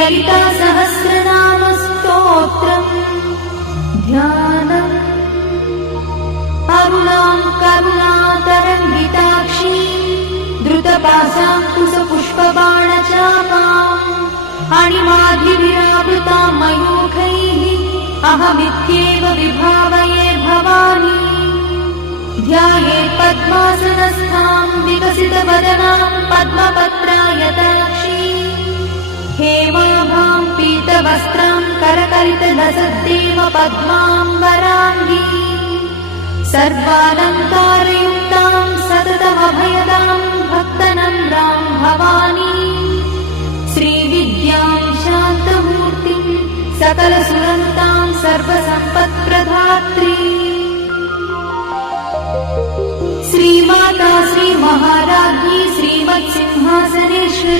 श्रीललिता सहस्रनाम स्तोत्रम् ध्यानम्। अरुणां करुणातरङ्गिताक्षी द्रुतपाशाङ्कुशपुष्पबाणचापाम् अणिमाधिविरावृतां मयूखैः अहमित्येव विभावये भवानी। ध्यायेत् पद्मासनस्थां विकसितवदनां पद्मपत्रायताक्षी हेमाभां पीतवस्त्रां करकलितलसद्देव पद्माम्बराङ्गी सर्वालङ्कारयुक्तां सततमभयदां भक्तनम्रां भवानी। श्रीविद्यां शान्तमूर्तिं सकलसुरन्तां सर्वसम्पत्प्रदात्री श्रीमाता श्रीमहाराज्ञी श्रीमत्सिंहासनेश्वरी।